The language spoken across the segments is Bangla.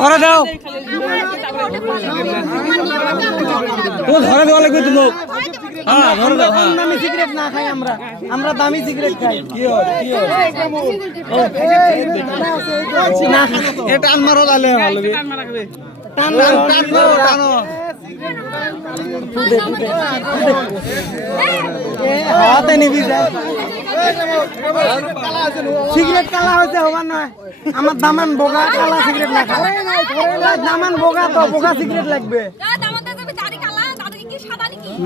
ধরে দাও, ধরে দেওয়া লাগবে তো লোক। হ্যাঁ ধরে দাও। দামি সিগারেট না খাই আমরা, আমরা দামি সিগারেট খাই। টান মারো তাহলে ভালো হবে। টান মারো, টানো। হাতে নিবি যায় সিগারেট কালা হয়েছে হবার নয়। আমার দামান বোগা কালা সিগারেট না খায়, দামান বোগা তো বোগা সিগারেট লাগবে।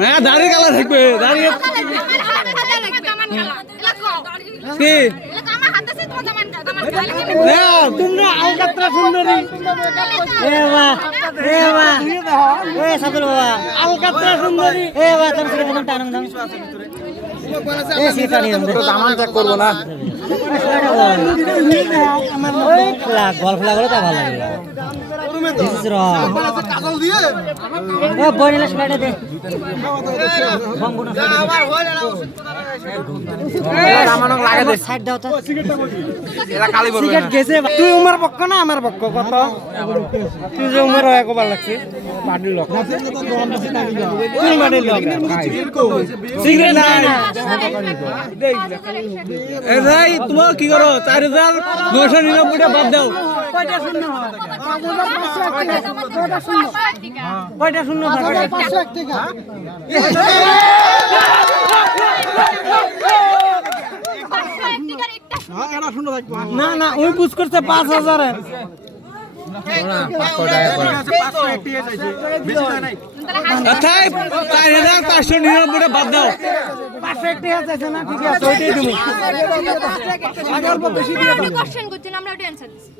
না দাড়ি কালা থাকবে, দাড়ি তোমরা আলকাতরা সুন্দরী, আলকাতরা সুন্দরী। করবো না। গল্প লাগলো তা ভালো লাগে। তুই উমার পক্ষ না আমার পক্ষ? কত তুই যে উমার হয় একবার লাগছে বাড়ির লোক সিগারেট নাই। ভাই তোমার কি করো? 4,999 বাদ দাও। কয়টা শূন্য হয়? কয়টা শূন্য থাকে? না না ওই বুঝ করছে 5,000। আচ্ছা 4,599 বাদ দাও। 501 আছে না? ঠিক আছে ওইটাই তুমি। আপনি কোশ্চেন করছেন, আমরা ওটা অ্যানসার দিছি।